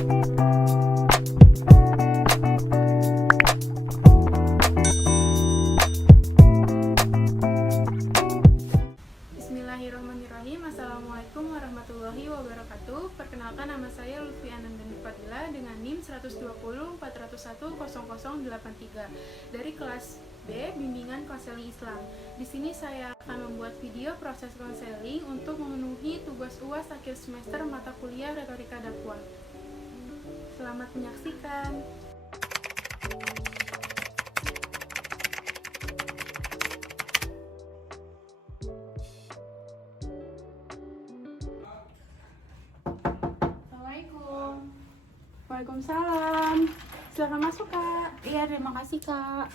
Bismillahirrahmanirrahim. Assalamualaikum warahmatullahi wabarakatuh. Perkenalkan, nama saya Lutfi Anandani Fadila dengan NIM 12040010083 dari kelas B Bimbingan Konseling Islam. Di sini saya akan membuat video proses konseling untuk memenuhi tugas UAS akhir semester mata kuliah Retorika Dakwah. Selamat menyaksikan. Waalaikumsalam. Silakan masuk, Kak. Iya, terima kasih, Kak.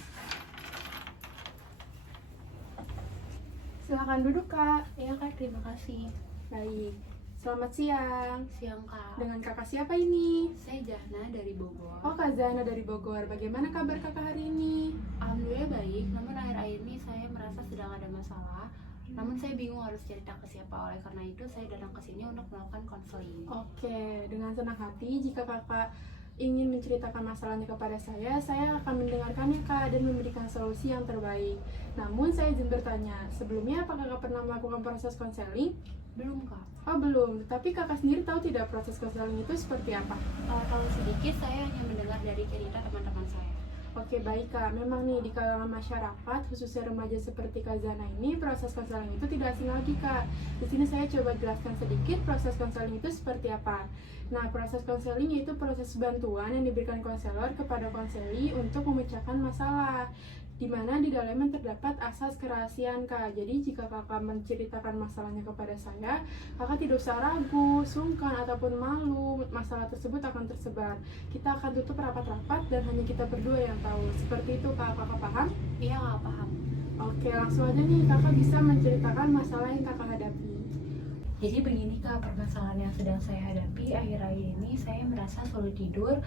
Silakan duduk, Kak. Iya, Kak, terima kasih. Baik. Selamat siang. Siang, Kak. Dengan Kakak siapa ini? Saya Jahna dari Bogor. Oh, Kak Zana dari Bogor. Bagaimana kabar Kakak hari ini? Alhamdulillah baik, namun akhir-akhir ini saya merasa sedang ada masalah. Namun saya bingung harus cerita ke siapa, oleh karena itu saya datang ke sini untuk melakukan konseling. Oke, dengan senang hati jika Kakak ingin menceritakan masalahnya kepada saya akan mendengarkannya, Kak, dan memberikan solusi yang terbaik. Namun saya izin bertanya, sebelumnya apakah Kakak pernah melakukan proses konseling? Belum, Kak. Oh, belum. Tapi Kakak sendiri tahu tidak proses konseling itu seperti apa? Kalau sedikit saya hanya mendengar dari cerita teman-teman saya. Oke, baik, Kak. Memang nih di kalangan masyarakat, khususnya remaja seperti Kak Zana ini, proses konseling itu tidak asing lagi, Kak. Di sini saya coba jelaskan sedikit proses konseling itu seperti apa. Nah, proses konseling yaitu proses bantuan yang diberikan konselor kepada konseli untuk memecahkan masalah, di mana di dalamnya terdapat asas kerahasiaan, Kak. Jadi jika Kakak menceritakan masalahnya kepada saya, Kakak tidak usah ragu, sungkan, ataupun malu. Masalah tersebut akan tersebar. Kita akan tutup rapat-rapat dan hanya kita berdua yang tahu. Seperti itu, Kak. Kakak paham? Iya, Kak, paham. Oke, langsung aja nih Kakak bisa menceritakan masalah yang Kakak hadapi. Jadi begini, Kak, permasalahan yang sedang saya hadapi akhir-akhir ini, saya merasa sulit tidur,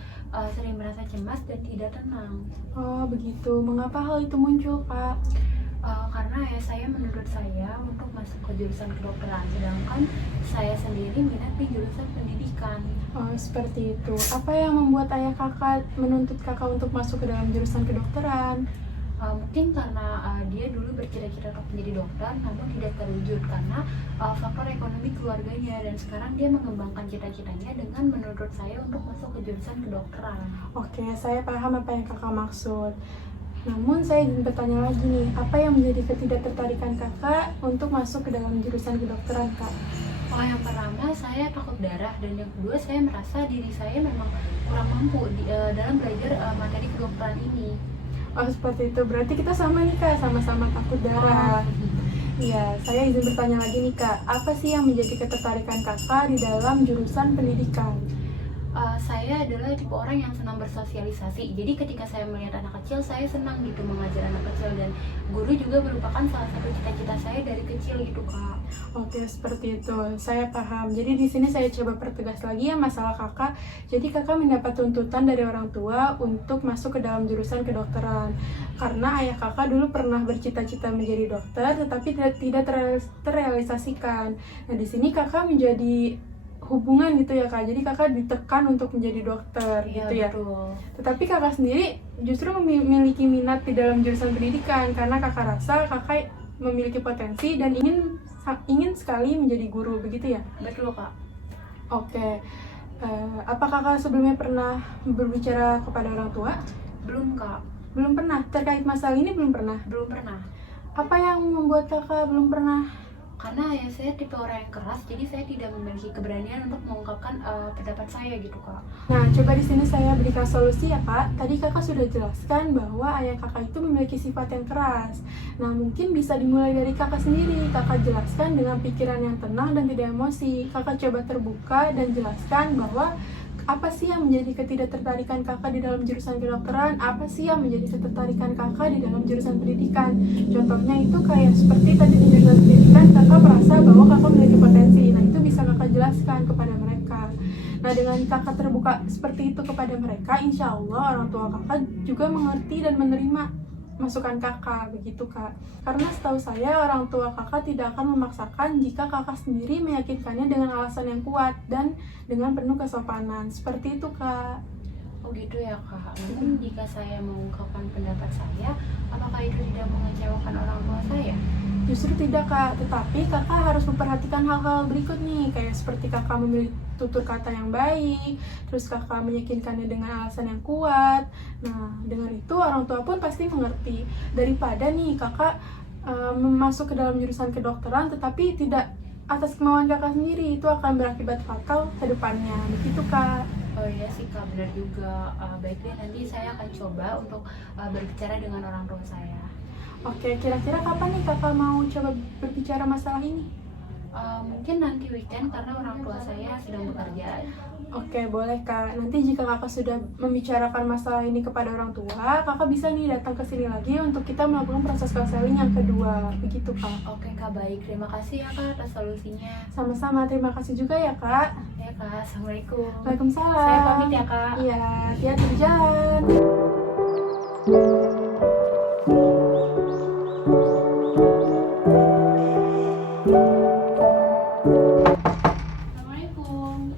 sering merasa cemas dan tidak tenang. Oh, begitu. Mengapa hal itu muncul, Kak? Karena ayah saya menurut saya untuk masuk ke jurusan kedokteran, sedangkan saya sendiri minat di jurusan pendidikan. Oh, seperti itu. Apa yang membuat ayah Kakak menuntut Kakak untuk masuk ke dalam jurusan kedokteran? Mungkin karena dia dulu bercita-cita untuk menjadi dokter, namun tidak terwujud karena faktor ekonomi keluarganya, dan sekarang dia mengembangkan cita-citanya dengan menurut saya untuk masuk ke jurusan kedokteran. Oke, saya paham apa yang Kakak maksud. Namun saya ingin bertanya lagi nih, apa yang menjadi ketidaktertarikan Kakak untuk masuk ke dalam jurusan kedokteran, Kak? Yang pertama, saya takut darah, dan yang kedua, saya merasa diri saya memang kurang mampu dalam belajar materi kedokteran ini. Oh, seperti itu. Berarti kita sama nih, Kak, sama-sama takut darah. Iya, saya izin bertanya lagi nih, Kak. Apa sih yang menjadi ketertarikan Kakak di dalam jurusan pendidikan? Saya adalah tipe orang yang senang bersosialisasi. Jadi ketika saya melihat anak kecil, saya senang gitu mengajar anak kecil, dan guru juga merupakan salah satu cita-cita saya dari kecil gitu, Kak. Oke, seperti itu. Saya paham. Jadi di sini saya coba pertegas lagi ya masalah Kakak. Jadi Kakak mendapat tuntutan dari orang tua untuk masuk ke dalam jurusan kedokteran. Karena ayah Kakak dulu pernah bercita-cita menjadi dokter, tetapi tidak terrealisasikan. Nah, di sini Kakak menjadi hubungan gitu ya, Kak. Jadi Kakak ditekan untuk menjadi dokter gitu ya. Betul. Tetapi Kakak sendiri justru memiliki minat di dalam jurusan pendidikan karena Kakak rasa Kakak memiliki potensi dan ingin sekali menjadi guru, begitu ya? Betul, Kak. Oke. Apa Kakak sebelumnya pernah berbicara kepada orang tua? Belum, Kak. Belum pernah. Terkait masalah ini belum pernah. Belum pernah. Apa yang membuat Kakak belum pernah? Karena ya saya tipe orang yang keras, jadi saya tidak memiliki keberanian untuk mengungkapkan pendapat saya gitu, Kak. Nah, coba di sini saya berikan solusi ya, Kak. Tadi Kakak sudah jelaskan bahwa ayah Kakak itu memiliki sifat yang keras. Nah, mungkin bisa dimulai dari Kakak sendiri. Kakak jelaskan dengan pikiran yang tenang dan tidak emosi. Kakak coba terbuka dan jelaskan bahwa apa sih yang menjadi ketidaktertarikan Kakak di dalam jurusan kedokteran? Apa sih yang menjadi ketertarikan Kakak di dalam jurusan pendidikan? Contohnya itu kayak seperti tadi di jurusan pendidikan, Kakak merasa bahwa Kakak memiliki potensi. Nah, itu bisa Kakak jelaskan kepada mereka. Nah, dengan Kakak terbuka seperti itu kepada mereka, insya Allah orang tua Kakak juga mengerti dan menerima. masukan kakak, begitu kak. Karena setahu saya orang tua kakak tidak akan memaksakan jika kakak sendiri meyakinkannya dengan alasan yang kuat dan dengan penuh kesopanan. Seperti itu kak. Oh gitu ya kak. Namun jika saya mengungkapkan pendapat saya, apakah itu tidak mengecewakan orang tua saya? Justru tidak kak, tetapi kakak harus memperhatikan hal-hal berikut nih, kayak seperti kakak memilih tutur kata yang baik, terus kakak meyakinkannya dengan alasan yang kuat. Nah, dengan itu orang tua pun pasti mengerti. Daripada nih kakak masuk ke dalam jurusan kedokteran tetapi tidak atas kemauan kakak sendiri, itu akan berakibat fatal ke depannya, begitu kak. Oh iya sih kak, benar juga. Baik deh, nanti saya akan coba untuk berbicara dengan orang tua saya. Oke, kira-kira kapan nih kakak mau coba berbicara masalah ini? Mungkin nanti weekend karena orang tua saya sedang bekerja. Oke, boleh kak. Nanti jika kakak sudah membicarakan masalah ini kepada orang tua, kakak bisa nih datang ke sini lagi untuk kita melakukan proses konseling yang kedua, begitu kak. Oke kak, baik. Terima kasih ya kak atas solusinya. Sama-sama, terima kasih juga ya kak. Ya kak, assalamualaikum. Waalaikumsalam. Saya pamit ya kak. Iya, hati-hati di jalan. Assalamualaikum.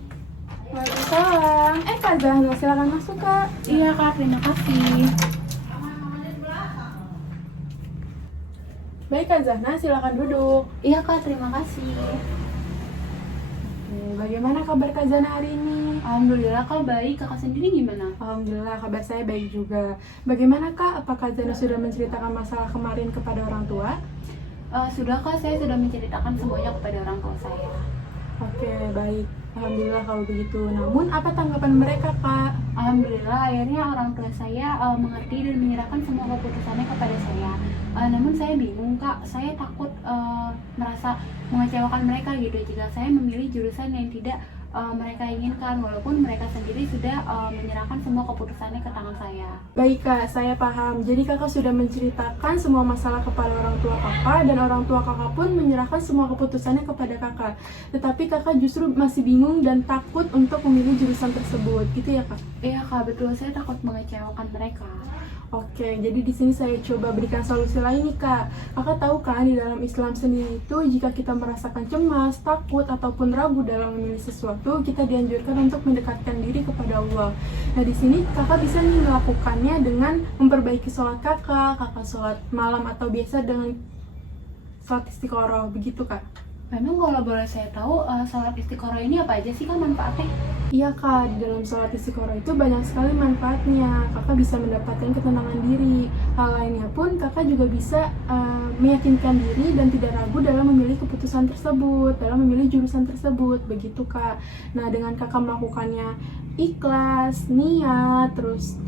Waalaikumsalam. Kak Zahna, silakan masuk kak. Iya kak, terima kasih. Baik Kak Zahna, silakan duduk. Iya kak, terima kasih. Oke, bagaimana kabar Kak Zahna hari ini? Alhamdulillah kak, baik. Kakak sendiri gimana? Alhamdulillah, kabar saya baik juga. Bagaimana Kak, apakah Zahna sudah menceritakan masalah kemarin kepada orang tua? Sudah kak, saya sudah menceritakan semuanya kepada orang tua saya. Oke, baik. Alhamdulillah kalau begitu. Namun, apa tanggapan mereka Kak? Alhamdulillah akhirnya orang tua saya mengerti dan menyerahkan semua keputusannya kepada saya. Namun saya bingung kak, saya takut merasa mengecewakan mereka gitu jika saya memilih jurusan yang tidak mereka inginkan, walaupun mereka sendiri sudah menyerahkan semua keputusannya ke tangan saya. Baik Kak, saya paham. Jadi Kakak sudah menceritakan semua masalah kepada orang tua Kakak, dan orang tua Kakak pun menyerahkan semua keputusannya kepada Kakak. Tetapi Kakak justru masih bingung dan takut untuk memilih jurusan tersebut, gitu ya Kak? Iya kak, betul. Saya takut mengecewakan mereka. Oke, jadi di sini saya coba berikan solusi lain nih Kak. Kakak tahu kan di dalam Islam sendiri itu jika kita merasakan cemas, takut, ataupun ragu dalam memilih sesuatu, kita dianjurkan untuk mendekatkan diri kepada Allah. Nah di sini kakak bisa nih melakukannya dengan memperbaiki sholat kakak sholat malam atau biasa dengan sholat istiqoroh, begitu Kak. Memang kalau boleh saya tahu, sholat istiqoroh ini apa aja sih kak manfaatnya? Iya Kak, di dalam sholat istiqoroh itu banyak sekali manfaatnya. Kakak bisa mendapatkan ketenangan diri. Hal lainnya pun kakak juga bisa meyakinkan diri dan tidak ragu dalam memilih keputusan tersebut, dalam memilih jurusan tersebut, begitu Kak. Nah dengan kakak melakukannya ikhlas, niat, terus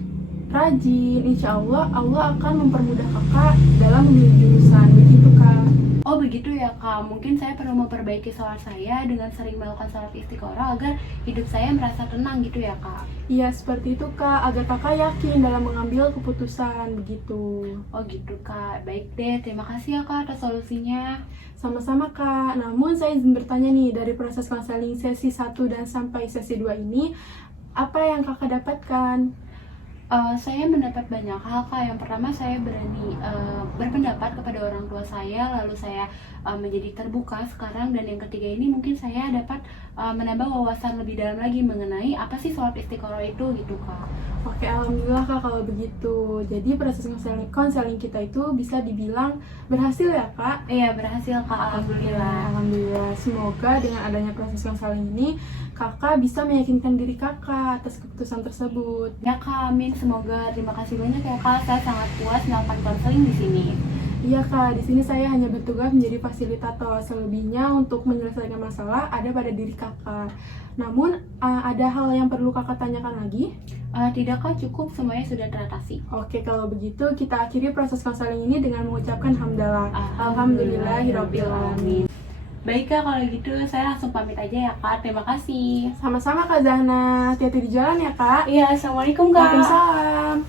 rajin, insya Allah akan mempermudah kakak dalam memilih jurusan, begitu Kak. Oh begitu ya kak, mungkin saya perlu memperbaiki sholat saya dengan sering melakukan sholat istiqoroh agar hidup saya merasa tenang gitu ya kak. Iya seperti itu Kak, agar kakak yakin dalam mengambil keputusan, begitu. Oh gitu kak, baik deh, terima kasih ya kak atas solusinya. Sama-sama Kak, namun saya izin bertanya nih, dari proses konseling sesi 1 dan sampai sesi 2 ini, apa yang kakak dapatkan? Saya mendapat banyak hal kak. Yang pertama, saya berani berpendapat kepada orang tua saya, lalu saya menjadi terbuka sekarang. Dan yang ketiga ini mungkin saya dapat menambah wawasan lebih dalam lagi mengenai apa sih sholat istiqoroh itu gitu kak. Oke, alhamdulillah Kak kalau begitu. Jadi proses konseling kita itu bisa dibilang berhasil ya Kak? Iya berhasil kak, alhamdulillah. Alhamdulillah. Semoga dengan adanya proses konseling ini kakak bisa meyakinkan diri kakak atas keputusan tersebut. Ya kak, amin. Semoga. Terima kasih banyak ya kak. Saya sangat puas melakukan konseling di sini. Iya Kak, di sini saya hanya bertugas menjadi fasilitator. Selebihnya untuk menyelesaikan masalah ada pada diri kakak. Namun ada hal yang perlu kakak tanyakan lagi? Tidak kak, cukup, semuanya sudah teratasi. Oke, kalau begitu kita akhiri proses konseling ini dengan mengucapkan hamdalah. Alhamdulillahirabbil alamin. Baik kak, kalau gitu saya langsung pamit aja ya kak. Terima kasih. Sama-sama Kak Zahna. Hati-hati di jalan ya Kak. Iya, assalamualaikum kak. Waalaikumsalam.